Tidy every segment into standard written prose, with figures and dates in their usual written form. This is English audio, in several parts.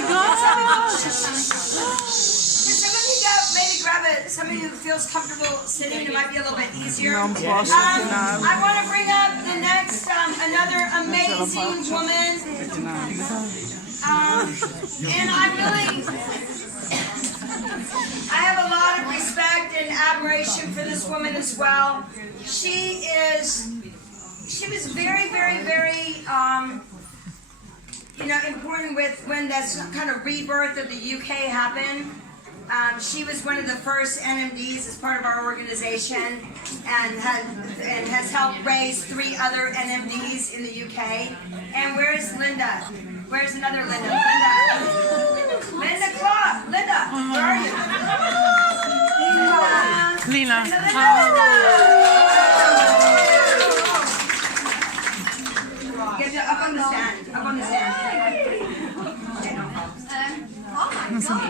my God! Maybe grab somebody who feels comfortable sitting. It might be a little bit easier. Non posso I want to bring up the next, another amazing woman. And I have a lot of respect and admiration for this woman as well. She was very, very, very, important when that kind of rebirth of the UK happened. She was one of the first NMDs as part of our organization and has helped raise 3 other NMDs in the UK. And where's Linda? Where's another Linda? Linda Clark. Linda, where are you? Lina. Get you up on the stand. Up on the stand. Oh my God.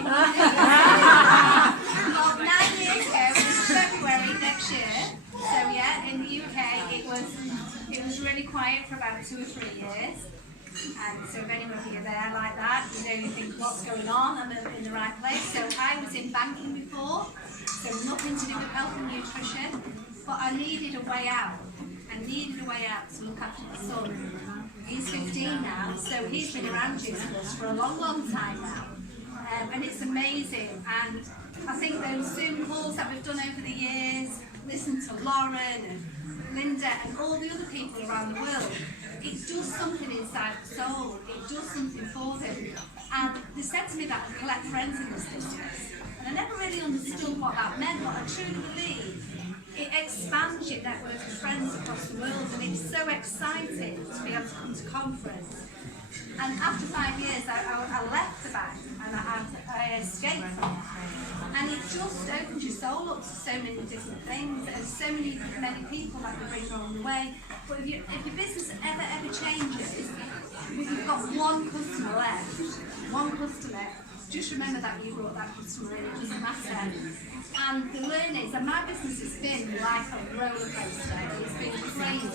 9 years ago, it was February next year. So yeah, in the UK, it was really quiet for about 2 or 3 years. And so if any of you are there like that, you know, you think, what's going on? I'm in the right place. So I was in banking before, so nothing to do with health and nutrition, but I needed a way out. I needed a way out to look after my son. He's 15 now, so he's been around Jesus for a long, long time now. And it's amazing. And I think those Zoom calls that we've done over the years, listen to Loren and Linda and all the other people around the world, it does something inside the soul. It does something for them. And they said to me that I collect friends in this business. And I never really understood what that meant, but I truly believe it expands your network of friends across the world, and it's so exciting to be able to come to conference. And after 5 years, I left the bank and I escaped from it. And it just opens your soul up to so many different things and so many people that you bring along the way. But if your business ever changes, if you've got one customer left, just remember that you brought that customer in, it doesn't matter. And the learnings, and my business has been like a roller coaster, it's been crazy,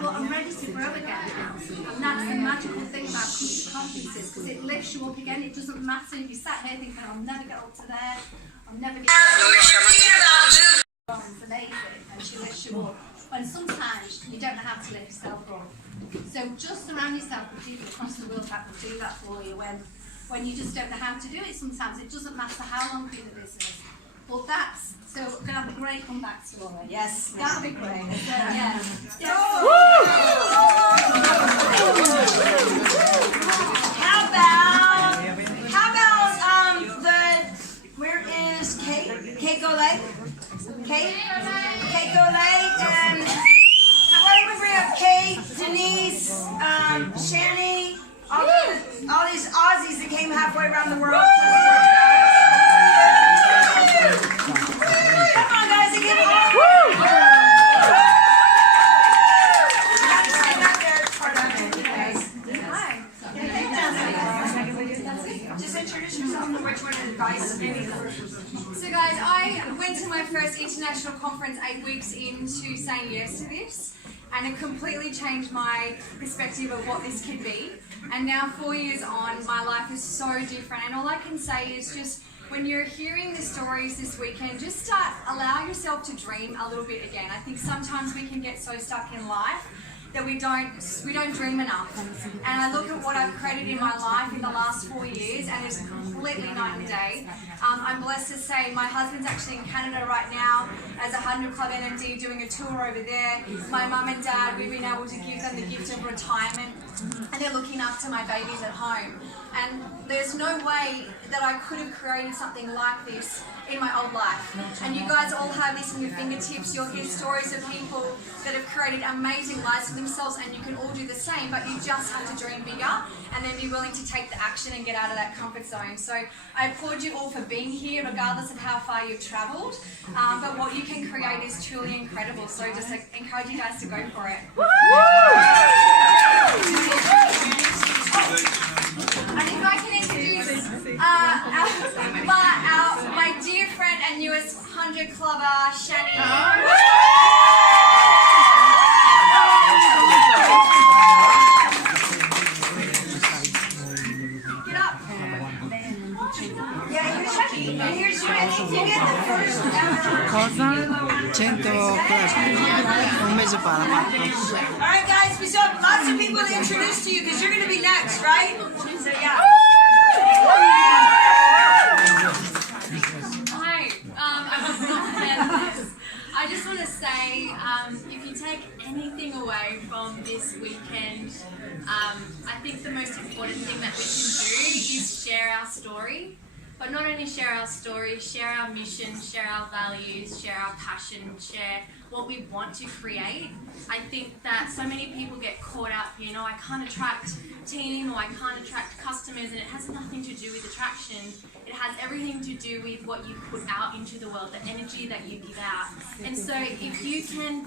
but I'm ready to grow again now. And that's the magical thing about coming to conferences, because it lifts you up again. It doesn't matter if you sat here thinking, I'll never get up to there, I'll never get it's amazing, and she lifts you up. When sometimes you don't know how to lift yourself up. So just surround yourself with people across the world that will do that for you when you just don't know how to do it sometimes. It doesn't matter how long you're in the business. Well, so we're going to have a great comeback story. Yes. That'll be great. So, yeah. How about where is Kate? Kate Golay? Kate Golay, and why don't we bring up Kate, Denise, Shani, all these Aussies that came halfway around the world. Come on, guys, and give Just introduce yourself and which one advice. So guys, I went to my first international conference 8 weeks into saying yes to this, and it completely changed my perspective of what this could be. And now 4 years on, my life is so different, and all I can say is just when you're hearing the stories this weekend, just allow yourself to dream a little bit again. I think sometimes we can get so stuck in life that we don't dream enough. And I look at what I've created in my life in the last 4 years, and it's completely night and day. I'm blessed to say my husband's actually in Canada right now as a 100 Club NMD doing a tour over there. My mum and dad, we've been able to give them the gift of retirement, and they're looking after my babies at home. And there's no way that I could have created something like this in my old life. And you guys all have this in your fingertips. You'll hear stories of people that have created amazing lives for themselves, and you can all do the same, but you just have to dream bigger and then be willing to take the action and get out of that comfort zone. So I applaud you all for being here, regardless of how far you've travelled. But what you can create is truly incredible. So just encourage you guys to go for it. And if I can introduce my dear friend and newest 100 Clubber, Shani. Get up. And here's your, I think you get the first ever. Cosa? 100 un mese fa l'ha fatto. Alright guys, we still have lots of people to introduce to you because you're going to be next, right? So yeah. I just want to say, if you take anything away from this weekend, I think the most important thing that we can do is share our story. But not only share our story, share our mission, share our values, share our passion, share what we want to create. I think that so many people get caught up, you know, I can't attract team or I can't attract customers, and it has nothing to do with attraction. It has everything to do with what you put out into the world, the energy that you give out. And so if you can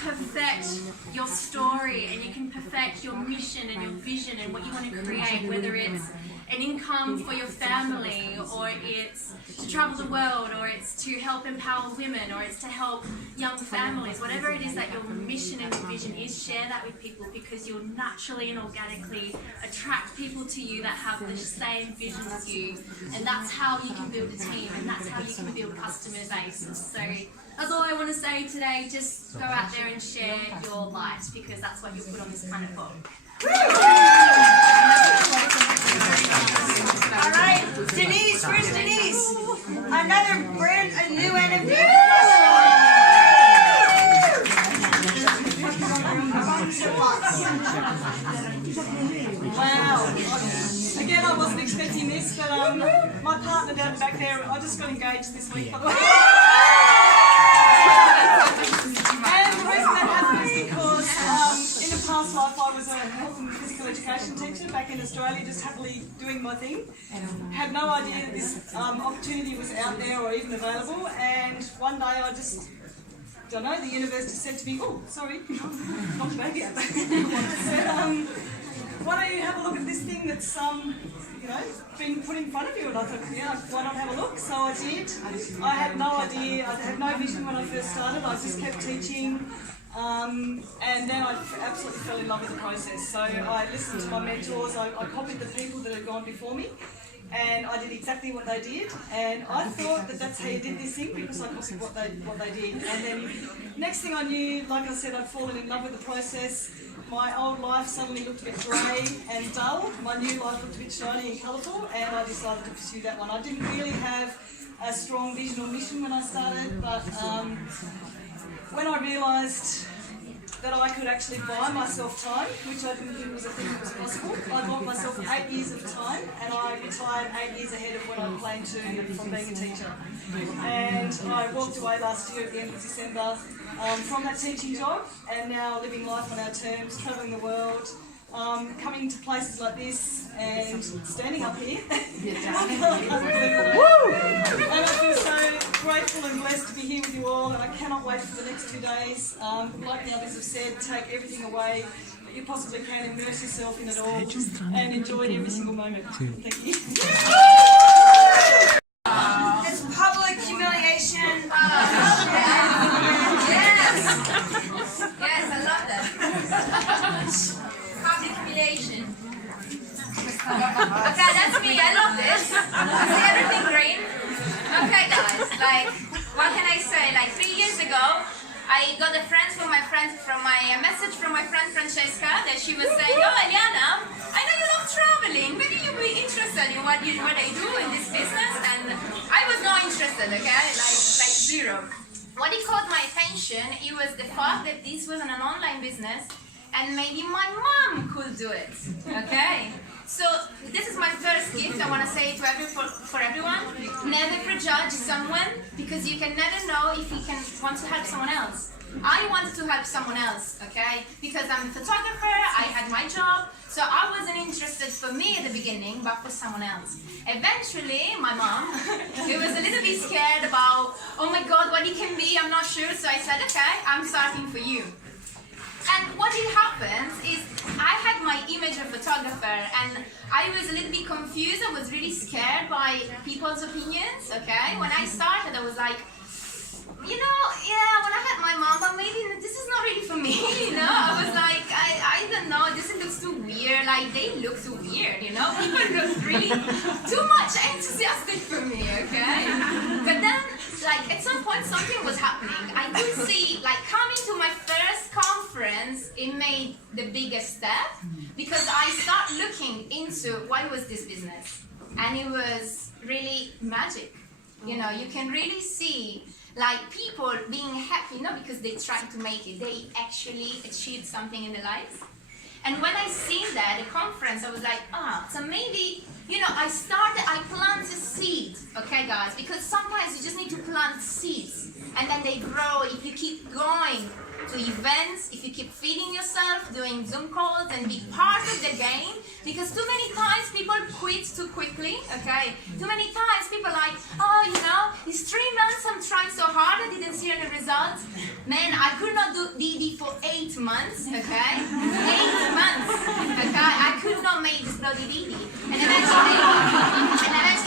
perfect your story and you can perfect your mission and your vision and what you want to create, whether it's an income for your family, or it's to travel the world, or it's to help empower women, or it's to help young families, whatever it is that your mission and your vision is, share that with people, because you'll naturally and organically attract people to you that have the same vision as you, and that's how you can build a team, and that's how you can build customer base. So that's all I want to say today. Just go out there and share your light, because that's what you're put on this planet for. All right, Denise, where's Denise? Another new NFT. Wow. Again, I wasn't expecting this, but my partner down back there, I just got engaged this week, by the way. And the reason that happened is because in a past life I was a health and physical education teacher back in Australia, just happily doing my thing. Had no idea that this opportunity was out there or even available, and one day I just, don't know, the universe just said to me, oh, sorry, knocked the baby out. Said, why don't you have a look at this thing that's you know, been put in front of you? And I thought, yeah, why not have a look? So I did. I had no idea, I had no vision when I first started. I just kept teaching, and then I absolutely fell in love with the process. So I listened to my mentors, I copied the people that had gone before me, and I did exactly what they did, and I thought that that's how you did this thing, because I copied what they did. And then next thing I knew, like I said, I'd fallen in love with the process. My old life suddenly looked a bit grey and dull. My new life looked a bit shiny and colourful, and I decided to pursue that one. I didn't really have a strong vision or mission when I started, but when I realised that I could actually buy myself time, which I didn't think was a thing that was possible, I bought myself 8 years of time, and I retired 8 years ahead of when I planned to from being a teacher. And I walked away last year at the end of December from that teaching job, and now living life on our terms, travelling the world, coming to places like this and standing up here. And I feel so grateful and blessed to be here with you all, and I cannot wait for the next 2 days. Like the others have said, take everything away that you possibly can, immerse yourself in it all, and enjoy every single moment. Thank you. It's public humiliation. Yes, I love that. Public humiliation. Okay, that's me. I love this. I see everything green. Okay, guys. Like, what can I say? Like 3 years ago, I got a message from my friend Francesca that she was saying, "Oh, Eliana, I know you love traveling. Maybe you'll be interested in what I do in this business." And I was not interested. Okay, like zero. What it caught my attention, it was the fact that this was an online business, and maybe my mom could do it. Okay. So this is my first gift. I want to say to for everyone: never prejudge someone, because you can never know if he want to help someone else. I wanted to help someone else, okay? Because I'm a photographer, I had my job, so I wasn't interested for me at the beginning, but for someone else. Eventually, my mom, who was a little bit scared about, oh my God, what it can be, I'm not sure, so I said, okay, I'm starting for you. And what happens is, I had my image of photographer, and I was a little bit confused. I was really scared by people's opinions, okay? When I started, I was like, you know, yeah, when I had my mom, but maybe this is not really for me, you know? I was like, I don't know, this looks too weird, like, they look too weird, you know? People look really too much enthusiastic for me, okay? something was happening. I could see, like, coming to my first conference, it made the biggest step because I started looking into what was this business, and it was really magic. You know, you can really see like people being happy not because they tried to make it, they actually achieved something in their lives. And when I seen that at the conference, I was like, so maybe, you know, I planted seeds, okay guys, because sometimes you just need to plant seeds and then they grow if you keep going to events, if you keep feeding yourself, doing Zoom calls and be part of the game, because too many times people quit too quickly, okay? Too many times people are like, you know, it's 3 months I'm trying so hard, I didn't see any results. Man, I could not do DD for 8 months, okay? 8 months, okay? I could not make this bloody DD. And eventually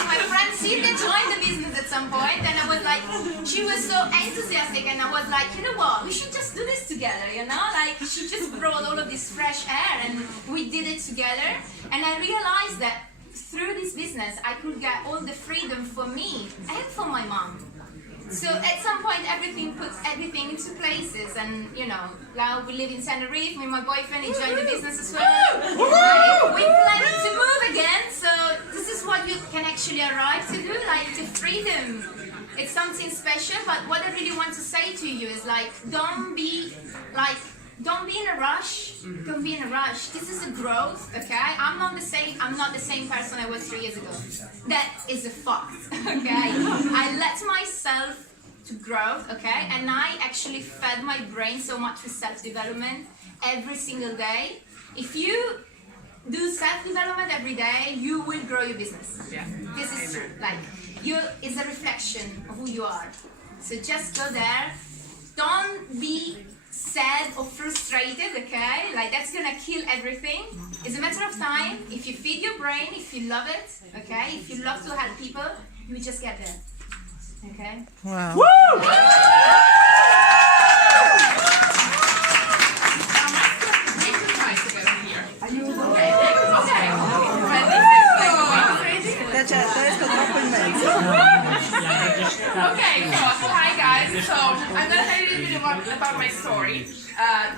my friend Silvia joined the business at some point, and I was like, she was so enthusiastic, and I was like, you know what, we should just do this together, you know? Like, she just brought all of this fresh air, and we did it together. And I realized that through this business, I could get all the freedom for me and for my mom. So at some point, everything puts everything into places, and you know, now we live in Tenerife. Me and my boyfriend, he joined the business as well. We're planning to move again, so this is what you can actually arrive to do, like the freedom. It's something special, but what I really want to say to you is like, don't be in a rush. Don't be in a rush. This is a growth, okay? I'm not the same person I was 3 years ago. That is a fact, okay? I let myself to grow, okay? And I actually fed my brain so much with self-development every single day. If you do self-development every day, you will grow your business. Yeah. This is true. Like, it's a reflection of who you are. So just go there. Don't be sad or frustrated, okay? Like, that's gonna kill everything. It's a matter of time. If you feed your brain, if you love it, okay? If you love to help people, you just get there, okay? Wow. Woo! Okay, so hi guys. So I'm gonna tell you a little bit about my story.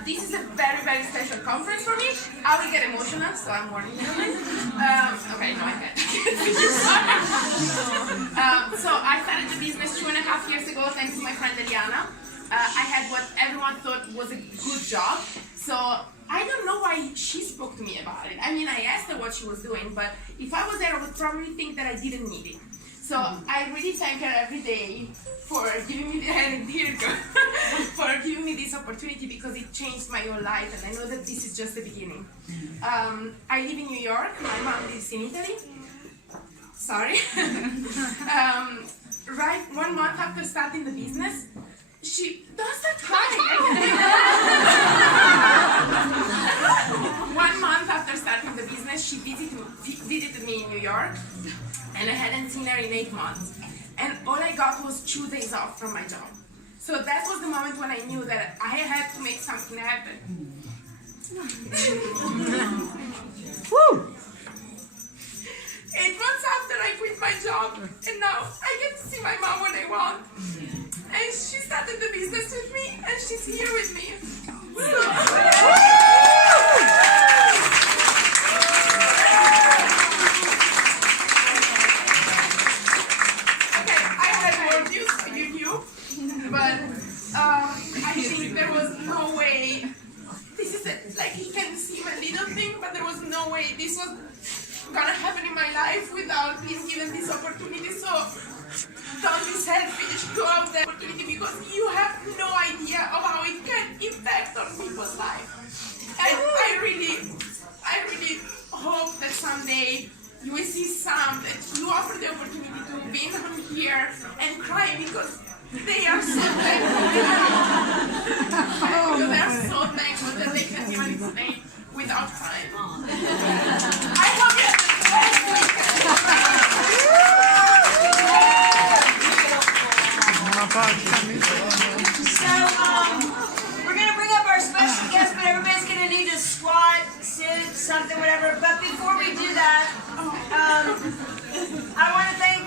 This is a very, very special conference for me. I will get emotional, so I'm warning you. Okay, no, I can't. So I started the business 2.5 years ago thanks to my friend Eliana. I had what everyone thought was a good job. So I don't know why she spoke to me about it. I mean, I asked her what she was doing, but if I was there, I would probably think that I didn't need it. So I really thank her every day for giving me for giving me this opportunity, because it changed my whole life, and I know that this is just the beginning. I live in New York. My mom lives in Italy. Sorry. Right 1 month after starting the business, she don't start crying. 1 month after starting the business, she visited me in New York, and I hadn't seen her in 8 months. And all I got was 2 days off from my job. So that was the moment when I knew that I had to make something happen. 8 months after I quit my job, and now I get to see my mom when I want. And she started the business with me, and she's here with me. Okay, I had more views on YouTube, but I think there was no way. This is like, it can seem a little thing, but there was no way this was gonna happen in my life without being given this opportunity. So don't be selfish, go out there opportunity, because you have no idea of how it can impact on people's life. And I really hope that someday you will see some that you offer the opportunity to be on here and cry, because they are so thankful. Because they are so thankful that they can even explain without crying. I hope you have the best weekend. So, we're going to bring up our special guest, but everybody's going to need to squat, sit, something, whatever. But before we do that, I want to thank,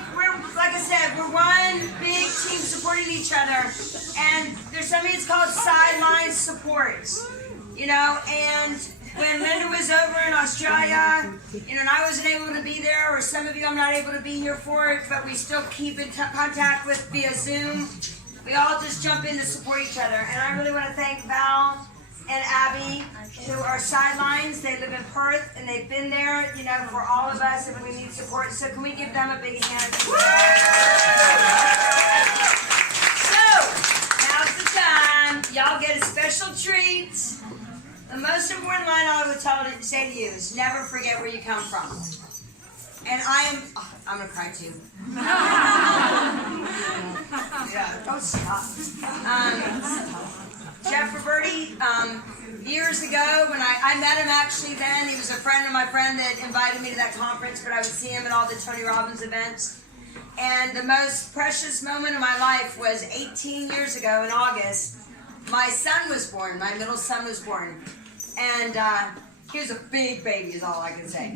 like I said, we're one big team supporting each other. support. You know, and when Linda was over in Australia, you know, and I wasn't able to be there, or some of you I'm not able to be here for it, but we still keep in contact with via Zoom. We all just jump in to support each other. And I really want to thank Val and Abby, who are sidelines. They live in Perth, and they've been there, you know, for all of us if we need support. So can we give them a big hand? So, now's the time. Y'all get a special treat. The most important line I would say to you is never forget where you come from. And I'm gonna cry too. Yeah, don't stop. Jeff Roberti, years ago when I met him actually then, he was a friend of my friend that invited me to that conference, but I would see him at all the Tony Robbins events. And the most precious moment of my life was 18 years ago in August. My son was born, my middle son was born. And he was a big baby is all I can say.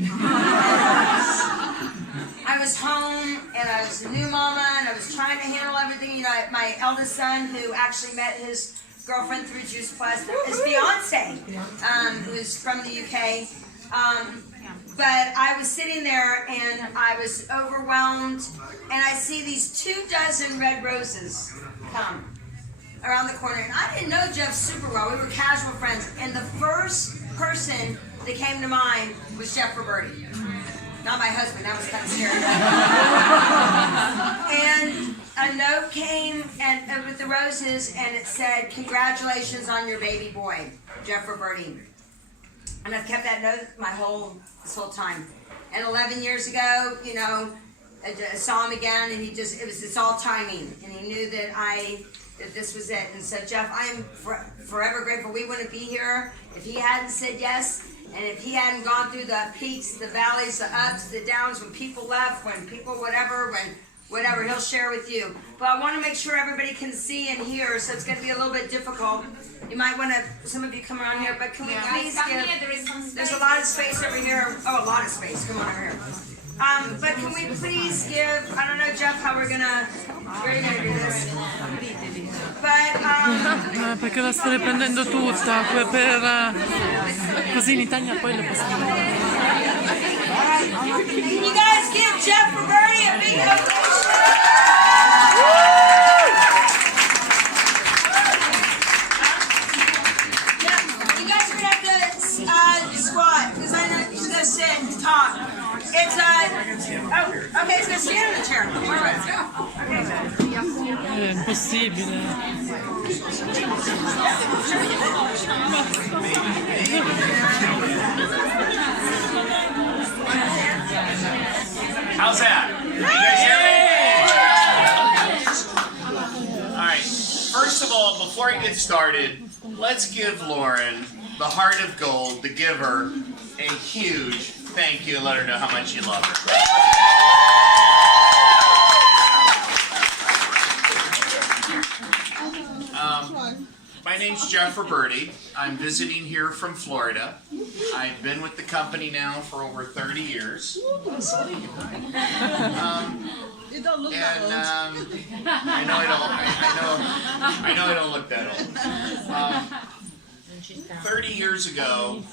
I was home and I was a new mama and I was trying to handle everything. You know, my eldest son who actually met his girlfriend through Juice Plus, his fiance, who's from the UK. But I was sitting there and I was overwhelmed and I see these 24 red roses come around the corner. And I didn't know Jeff super well. We were casual friends. And the first person that came to mind was Jeff Roberti. Not my husband. That was kind of scary. And a note came and with the roses, and it said, "Congratulations on your baby boy, Jeff Roberti." And I've kept that note this whole time. And 11 years ago, you know, I saw him again, and it's all timing. And he knew that this was it. And so, Jeff, I am forever grateful. We wouldn't be here if he hadn't said yes, and if he hadn't gone through the peaks, the valleys, the ups, the downs, when people left, when people whatever, he'll share with you. But I want to make sure everybody can see and hear, so it's going to be a little bit difficult. You might want to, some of you come around here, but can we please give, there's a lot of space over here. Oh, a lot of space. Come on over here. But can we please give, I don't know, Jeff, how we're gonna do this. But, perché la sto riprendendo tutta, così in Italia poi lo possiamo. Can you guys give Jeff Roberti a big ovation? You guys are gonna have to squat, because I know you're gonna sit and talk. It's okay, it's gonna stand in the chair. È impossibile. How's that? Can you guys hear me? All right. First of all, before I get started, let's give Loren, the heart of gold, the giver, a huge thank you and let her know how much you love her. My name's Jeff Roberti. I'm visiting here from Florida. I've been with the company now for over 30 years. You don't look that old. I know I don't look that old. 30 years ago,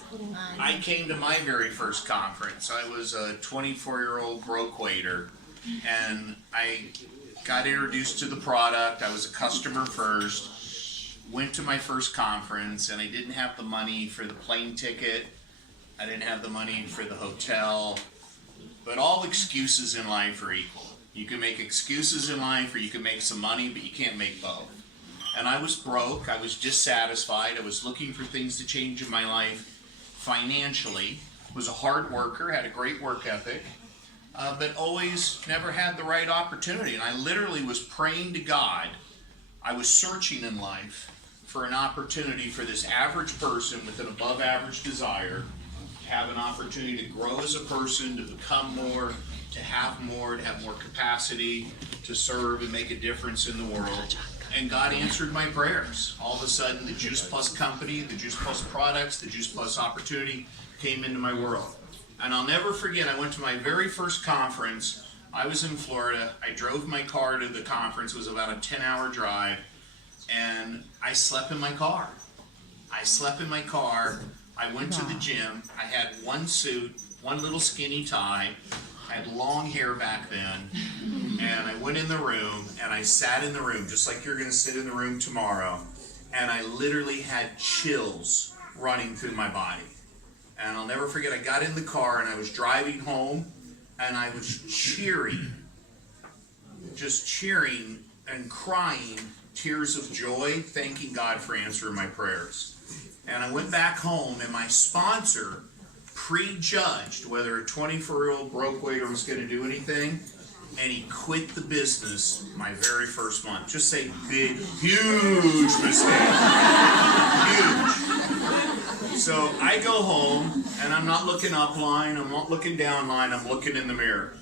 I came to my very first conference. I was a 24-year-old broke waiter, and I got introduced to the product. I was a customer first. Went to my first conference, and I didn't have the money for the plane ticket. I didn't have the money for the hotel. But all excuses in life are equal. You can make excuses in life, or you can make some money, but you can't make both. And I was broke. I was dissatisfied. I was looking for things to change in my life financially. Was a hard worker, had a great work ethic, but always never had the right opportunity. And I literally was praying to God. I was searching in life for an opportunity for this average person with an above average desire to have an opportunity to grow as a person, to become more, to have more capacity, to serve and make a difference in the world. And God answered my prayers. All of a sudden, the Juice Plus company, the Juice Plus products, the Juice Plus opportunity came into my world. And I'll never forget, I went to my very first conference. I was in Florida. I drove my car to the conference. It was about a 10-hour drive. And I slept in my car. I slept in my car. I went to the gym. I had one suit, one little skinny tie. I had long hair back then. And I went in the room and I sat in the room just like you're going to sit in the room tomorrow. And I literally had chills running through my body. And I'll never forget, I got in the car and I was driving home and I was cheering, just cheering and crying tears of joy, thanking God for answering my prayers. And I went back home and my sponsor prejudged whether a 24-year-old broke waiter was going to do anything, and he quit the business my very first month. Just say big, huge mistake. Huge. So I go home and I'm not looking up line, I'm not looking down line, I'm looking in the mirror.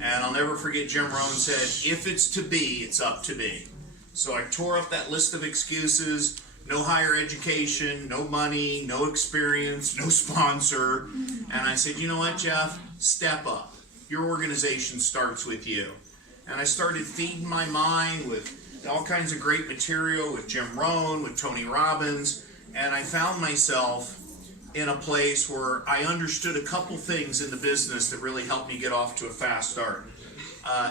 And I'll never forget Jim Rohn said, if it's to be, it's up to be. So I tore up that list of excuses. No higher education, no money, no experience, no sponsor. And I said, you know what, Jeff? Step up. Your organization starts with you. And I started feeding my mind with all kinds of great material, with Jim Rohn, with Tony Robbins. And I found myself in a place where I understood a couple things in the business that really helped me get off to a fast start.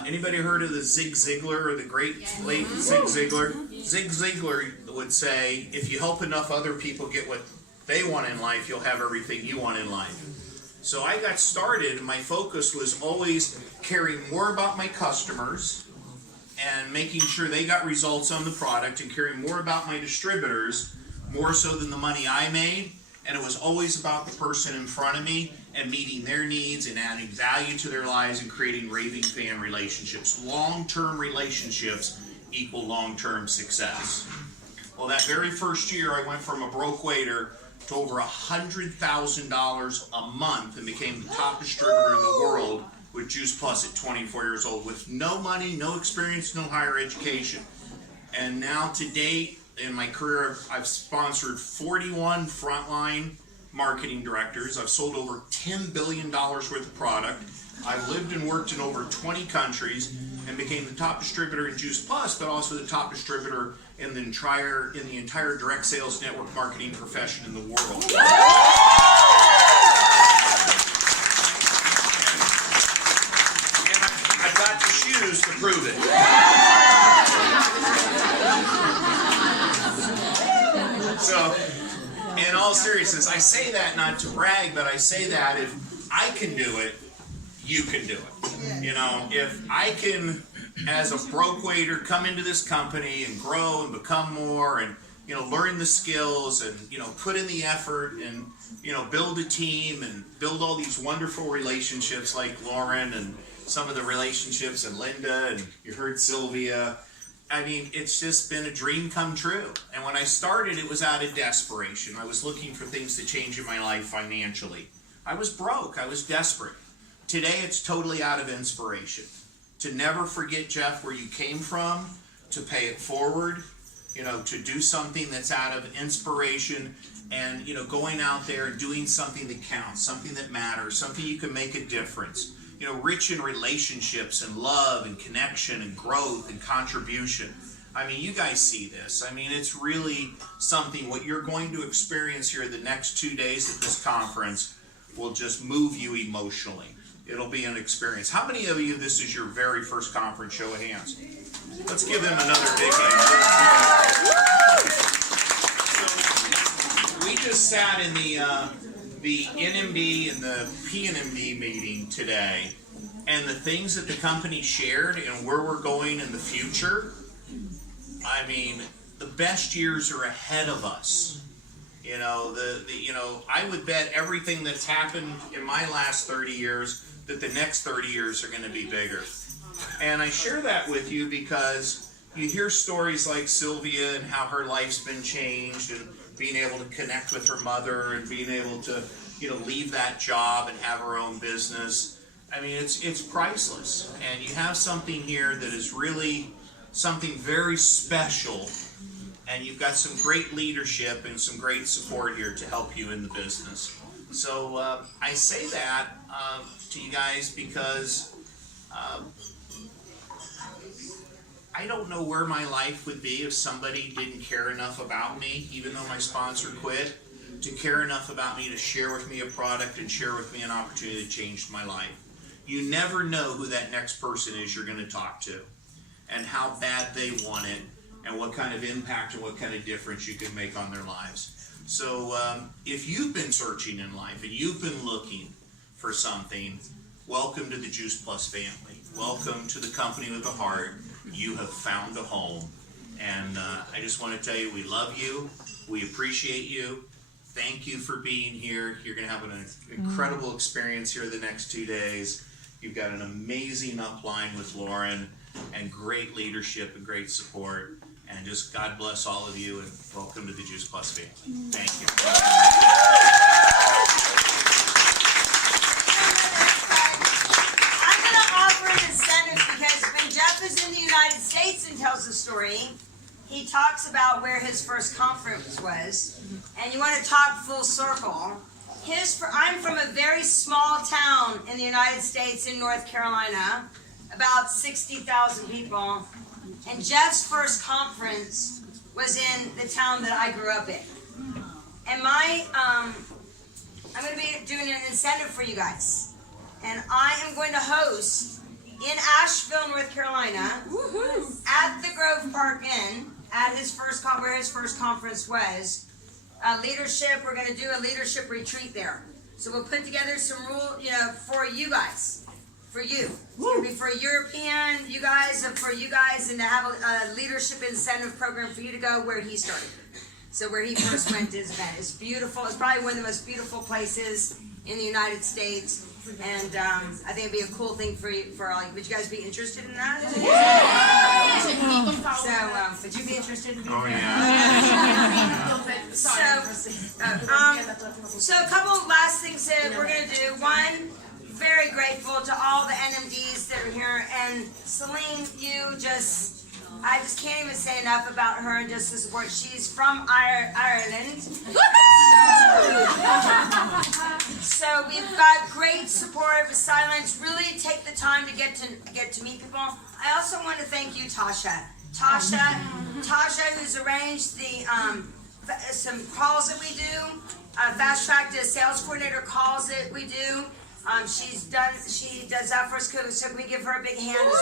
Anybody heard of the Zig Ziglar, or the great late Zig Ziglar? Zig Ziglar would say, if you help enough other people get what they want in life, you'll have everything you want in life. So I got started, and my focus was always caring more about my customers and making sure they got results on the product, and caring more about my distributors, more so than the money I made. And it was always about the person in front of me and meeting their needs and adding value to their lives and creating raving fan relationships. Long-term relationships equal long-term success. Well, that very first year, I went from a broke waiter to over $100,000 a month and became the top distributor in the world with Juice Plus at 24 years old, with no money, no experience, no higher education. And now to date, in my career, I've sponsored 41 frontline marketing directors. I've sold over $10 billion worth of product. I've lived and worked in over 20 countries and became the top distributor in Juice Plus, but also the top distributor in the entire direct sales network marketing profession in the world. And I've got the shoes to prove it. So, in all seriousness, I say that not to brag, but I say that if I can do it, you can do it. You know, if I can, as a broke waiter, come into this company and grow and become more and, you know, learn the skills and, you know, put in the effort and, you know, build a team and build all these wonderful relationships like Loren and some of the relationships and Linda, and you heard Sylvia. I mean, it's just been a dream come true. And when I started, it was out of desperation. I was looking for things to change in my life financially. I was broke. I was desperate. Today, it's totally out of inspiration. To never forget, Jeff, where you came from, to pay it forward, you know, to do something that's out of inspiration and, you know, going out there and doing something that counts, something that matters, something you can make a difference. You know, rich in relationships and love and connection and growth and contribution. I mean, you guys see this. I mean, it's really something. What you're going to experience here the next 2 days at this conference will just move you emotionally. It'll be an experience. How many of you, this is your very first conference? Show of hands. Let's give them another big hand. So, we just sat in the NMB and the PNMB meeting today, and the things that the company shared and where we're going in the future, I mean, the best years are ahead of us. You know, you know, I would bet everything that's happened in my last 30 years that the next 30 years are going to be bigger. And I share that with you because you hear stories like Sylvia and how her life's been changed, and being able to connect with her mother and being able to, you know, leave that job and have her own business. I mean, it's priceless. And you have something here that is really something very special. And you've got some great leadership and some great support here to help you in the business. So I say that to you guys because I don't know where my life would be if somebody didn't care enough about me, even though my sponsor quit, to care enough about me to share with me a product and share with me an opportunity that changed my life. You never know who that next person is you're going to talk to and how bad they want it and what kind of impact and what kind of difference you can make on their lives. So if you've been searching in life and you've been looking for something, welcome to the Juice Plus family. Welcome to the company with a heart. You have found a home. And I just want to tell you, we love you. We appreciate you. Thank you for being here. You're going to have an incredible experience here the next 2 days. You've got an amazing upline with Loren and great leadership and great support. And just God bless all of you and welcome to the Juice Plus family. Thank you. I'm going to offer an incentive because when Jeff is in the United States and tells the story, he talks about where his first conference was, and you want to talk full circle. I'm from a very small town in the United States in North Carolina, about 60,000 people, and Jeff's first conference was in the town that I grew up in. And I'm going to be doing an incentive for you guys, and I am going to host in Asheville, North Carolina, at the Grove Park Inn, at where his first conference was. Leadership, we're going to do a leadership retreat there. So we'll put together some for you guys, for you. It's going to be for European, you guys, and for you guys, and to have a leadership incentive program for you to go where he started. So where he first went to his event. It's beautiful. It's probably one of the most beautiful places in the United States. And I think it'd be a cool thing for you. Would you guys be interested in that? So, would you be interested in? Oh yeah. So a couple of last things that we're gonna do. One, very grateful to all the NMDs that are here, and Celine, I just can't even say enough about her and just the support. She's from Ireland. So we've got great support with silence. Really take the time to get to meet people. I also want to thank you, Tasha. Tasha, who's arranged the some calls that we do. Fast track to sales coordinator calls that we do. She does that for us, so can we give her a big hand as well?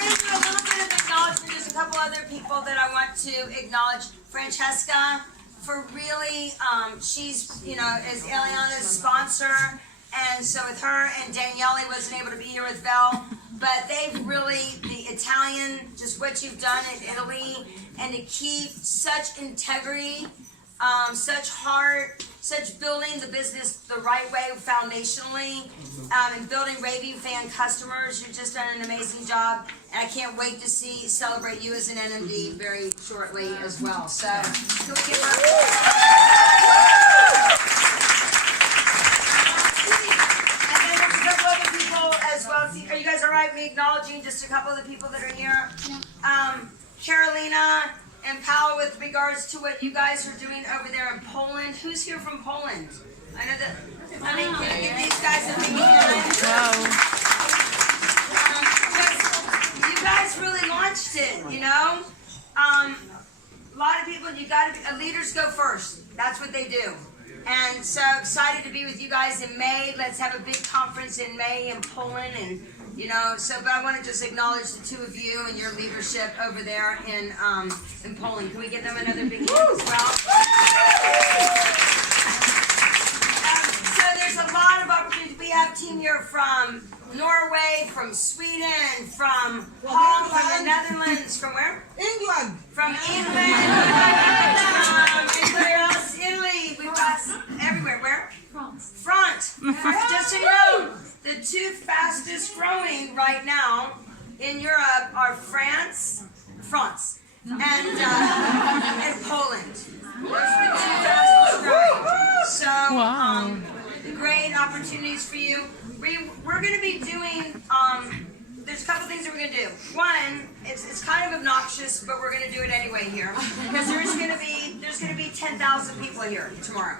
I'm going to do a little bit of acknowledgement. There's a couple other people that I want to acknowledge. Francesca, for really, she's, is Eliana's sponsor, and so with her, and Daniele wasn't able to be here with Vel, but they've really, the Italian, just what you've done in Italy, and to keep such integrity, such heart, such building the business the right way foundationally, and building raving fan customers. You've just done an amazing job, and I can't wait to celebrate you as an NMD very shortly as well. So, can we give her? And then there's a couple other people as well. Are you guys all right? Me acknowledging just a couple of the people that are here. Carolina and Powell, with regards to what you guys are doing over there in Poland. Who's here from Poland? I know that. Honey, can you give these guys a big hand? You guys really launched it, a lot of people, leaders go first. That's what they do. And so excited to be with you guys in May. Let's have a big conference in May in Poland, and but I want to just acknowledge the two of you and your leadership over there in Poland. Can we give them another big hand as well? So there's a lot of opportunities. We have team here from Norway, from Sweden, from Holland, from the Netherlands, from where? England. From England, anywhere else? Italy. We've got everywhere. Where? France. Just so you know, the two fastest growing right now in Europe are France, and Poland. Those are the two fastest growing. So, great opportunities for you. We're going to be doing. There's a couple things that we're going to do. One, it's kind of obnoxious, but we're going to do it anyway here, because there's going to be 10,000 people here tomorrow.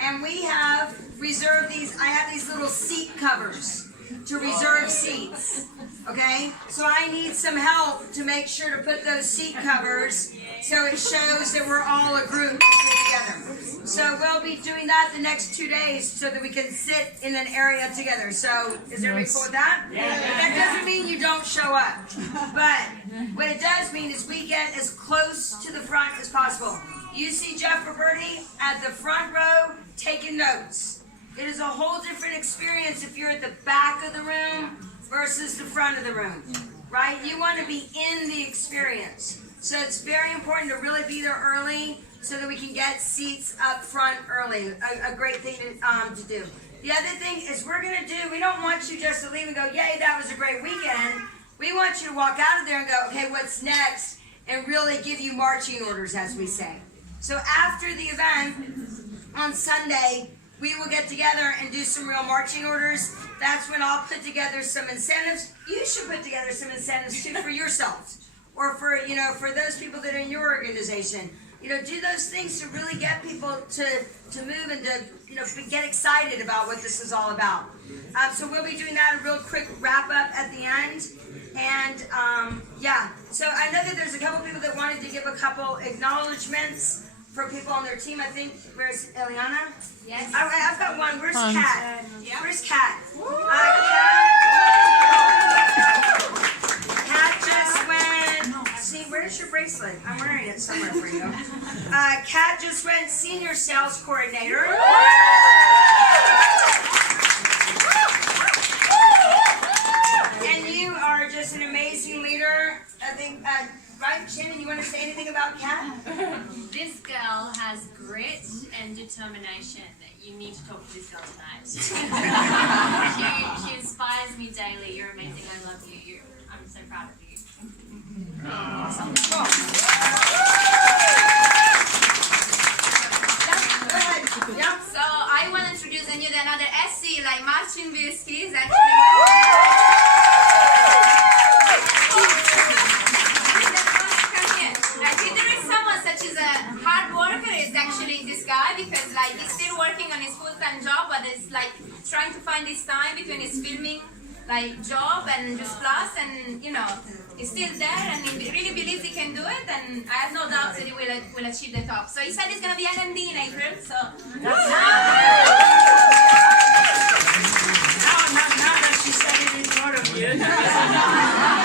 And we have reserved these. I have these little seat covers. to reserve seats. Okay? So I need some help to make sure to put those seat covers so it shows that we're all a group to sit together. So we'll be doing that the next 2 days so that we can sit in an area together. So is everybody cool with that? Yeah. That doesn't mean you don't show up. But what it does mean is we get as close to the front as possible. You see Jeff Roberti at the front row taking notes. It is a whole different experience if you're at the back of the room versus the front of the room, right? You want to be in the experience. So it's very important to really be there early so that we can get seats up front early. A great thing to do. The other thing is we don't want you just to leave and go, yay, that was a great weekend. We want you to walk out of there and go, okay, what's next? And really give you marching orders, as we say. So after the event on Sunday, we will get together and do some real marching orders. That's when I'll put together some incentives. You should put together some incentives too for yourselves, or for those people that are in your organization. Do those things to really get people to move and to get excited about what this is all about. So we'll be doing that, a real quick wrap up at the end. And so I know that there's a couple people that wanted to give a couple acknowledgments for people on their team. I think, where's Eliana? Yes. I've got one. Where's Kat? Where's Kat? Kat just went. See, where's your bracelet? I'm wearing it somewhere for you. Kat just went senior sales coordinator. And you are just an amazing leader. I think, right, Shannon, you want to say anything about Kat? This girl has grit and determination. You need to talk to this girl tonight. she inspires me daily. You're amazing. I love you. I'm so proud of you. Awesome. Cool. Go ahead. Yeah. So I want to introduce another SC, like Martin Bisky is actually hard worker is actually this guy, because he's still working on his full-time job, but it's trying to find this time between his filming job and just plus, and he's still there and he really believes he can do it, and I have no doubt that he will achieve the top. So he said he's going to be NMD in April, so Now that she said it in front of you,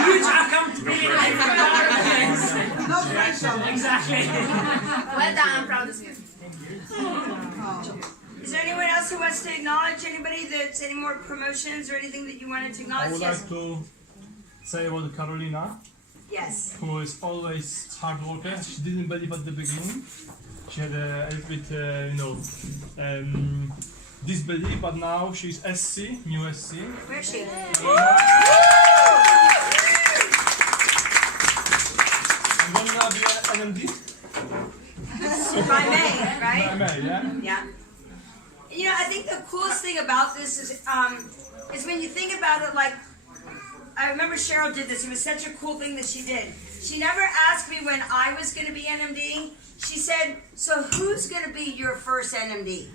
huge accountability. No pressure. Exactly. well done, I'm proud of you. Is there anyone else who wants to acknowledge anybody that's any more promotions or anything that you wanted to acknowledge? I would Yes. like to say about Carolina, Yes. who is always hard worker. She didn't believe at the beginning. She had a little bit, disbelief, but now she's SC, new SC. Where is she? And when will be an NMD? By May, right? By May, yeah? Yeah. I think the coolest thing about this is when you think about it, I remember Cheryl did this. It was such a cool thing that she did. She never asked me when I was going to be NMD. She said, so who's going to be your first NMD?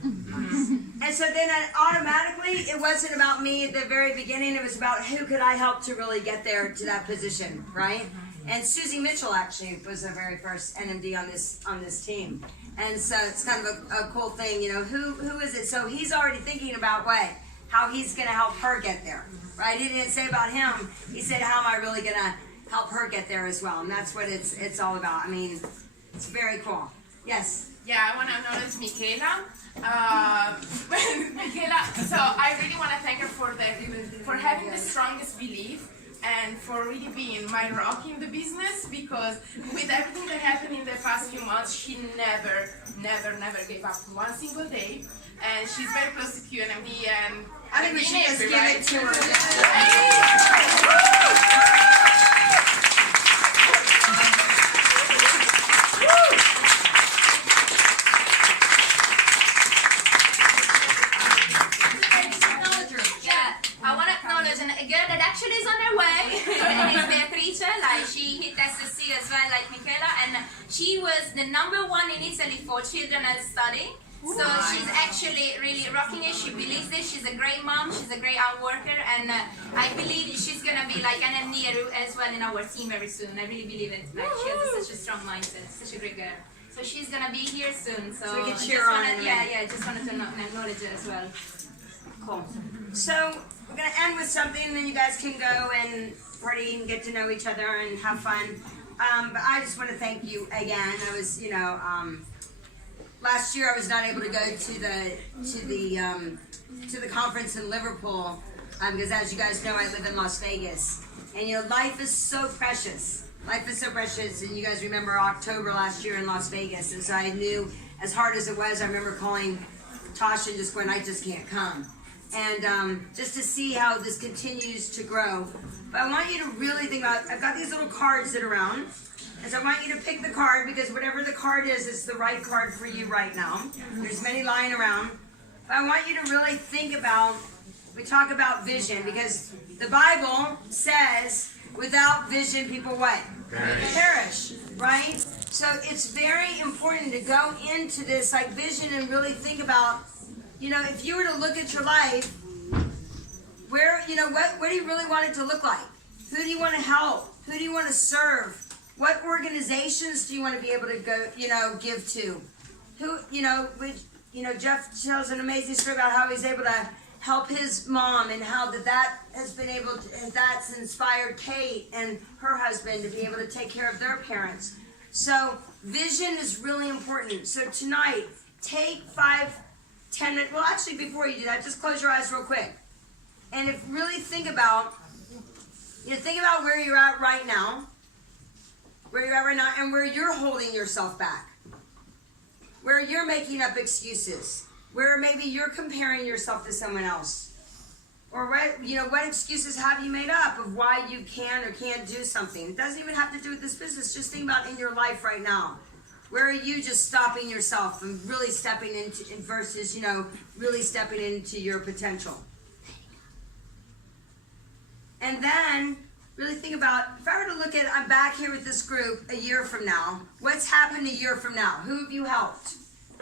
And so then automatically, it wasn't about me at the very beginning. It was about who could I help to really get there to that position, right? And Susie Mitchell actually was the very first NMD on this team. And so it's kind of a cool thing, who is it? So he's already thinking about how he's going to help her get there, right? He didn't say about him. He said, how am I really going to help her get there as well? And that's what it's all about. I mean, it's very cool. Yes? Yeah, I want to acknowledge Michaela. Michaela, so I really want to thank her for having the strongest belief and for really being my rock in the business, because with everything that happened in the past few months, she never gave up one single day, and she's very close to QNMD, and I think we should just give it to her. She hit SSC as well, like Michaela, and she was the #1 in Italy for children as study. So she's actually really rocking it. She believes it. She's a great mom. She's a great out worker, and I believe she's gonna be like an MD as well in our team very soon. I really believe it. Like she has such a strong mindset. Such a great girl. So she's gonna be here soon. So we can I cheer just on wanna, her. yeah, just wanted to acknowledge it as well. Cool. So we're gonna end with something, and then you guys can go and party and get to know each other and have fun. But I just want to thank you again. I was, last year I was not able to go to the conference in Liverpool because, as you guys know, I live in Las Vegas, and life is so precious. Life is so precious, and you guys remember October last year in Las Vegas, and so I knew, as hard as it was, I remember calling Tasha and just going, I just can't come. And just to see how this continues to grow. But I want you to really think about, I've got these little cards that are around, and so I want you to pick the card, because whatever the card is, it's the right card for you right now. There's many lying around. But I want you to really think about, we talk about vision, because the Bible says, without vision, people what? Perish, right? So it's very important to go into this like vision and really think about, if you were to look at your life, where, what do you really want it to look like? Who do you want to help? Who do you want to serve? What organizations do you want to be able to go, give to? Who, Jeff tells an amazing story about how he's able to help his mom, and how that has been able to, and that's inspired Kate and her husband to be able to take care of their parents. So vision is really important. So tonight, take 5-10 minutes. Well, actually, before you do that, just close your eyes real quick. And really think about, where you're at right now, and where you're holding yourself back, where you're making up excuses, where maybe you're comparing yourself to someone else, or what excuses have you made up of why you can or can't do something. It doesn't even have to do with this business. Just think about in your life right now. Where are you just stopping yourself and really stepping into versus, really stepping into your potential? And then really think about, if I were to look at, I'm back here with this group a year from now, what's happened a year from now? Who have you helped?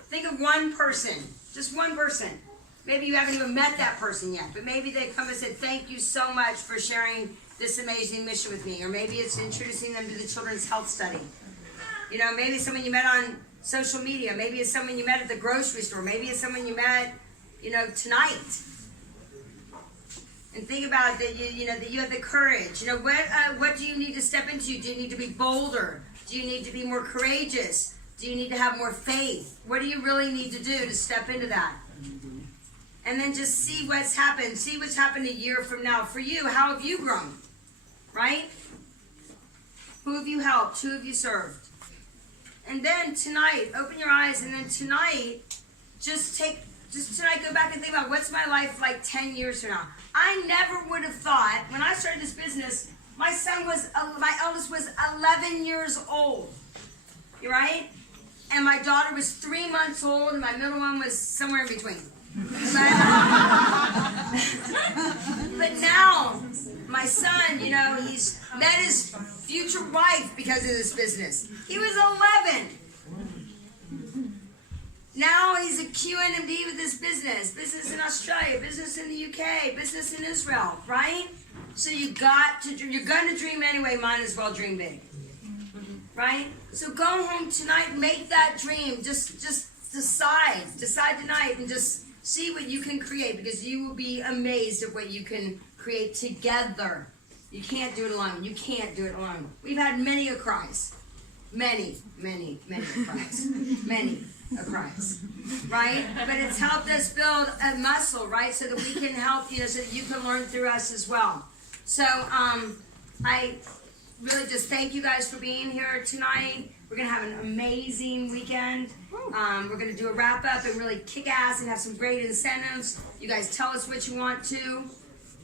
Think of one person, just one person. Maybe you haven't even met that person yet, but maybe they come and said, thank you so much for sharing this amazing mission with me. Or maybe it's introducing them to the Children's Health Study. Maybe it's someone you met on social media. Maybe it's someone you met at the grocery store. Maybe it's someone you met, tonight. And think about that that you have the courage. What do you need to step into? Do you need to be bolder? Do you need to be more courageous? Do you need to have more faith? What do you really need to do to step into that? And then just see what's happened. See what's happened a year from now. For you, how have you grown? Right? Who have you helped? Who have you served? And then tonight, open your eyes, and then tonight, just tonight go back and think about, what's my life like 10 years from now? I never would have thought, when I started this business, my eldest was 11 years old. You right? And my daughter was 3 months old, and my middle one was somewhere in between. But now, my son, he's met his future wife because of this business. He was 11. Now he's a QNMD with this business in Australia, business in the UK, business in Israel, right? So you're gonna dream anyway, might as well dream big. Right? So go home tonight, make that dream. Just decide tonight, and just see what you can create, because you will be amazed at what you can create together. You can't do it alone. You can't do it alone. We've had many a cries. Many a cries. Many a cries. Right? But it's helped us build a muscle, right? So that we can help, so that you can learn through us as well. So I really just thank you guys for being here tonight. We're going to have an amazing weekend. We're going to do a wrap up and really kick ass and have some great incentives. You guys tell us what you want to.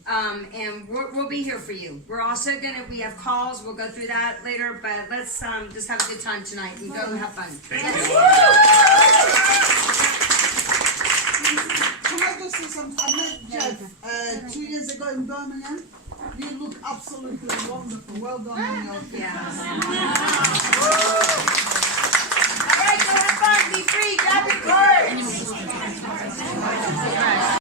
And we'll be here for you. We're also we have calls. We'll go through that later. But let's just have a good time tonight and go and have fun. Thank you. Can I go see some? I met Jeff 2 years ago in Birmingham. You look absolutely wonderful. Well done on your Yeah.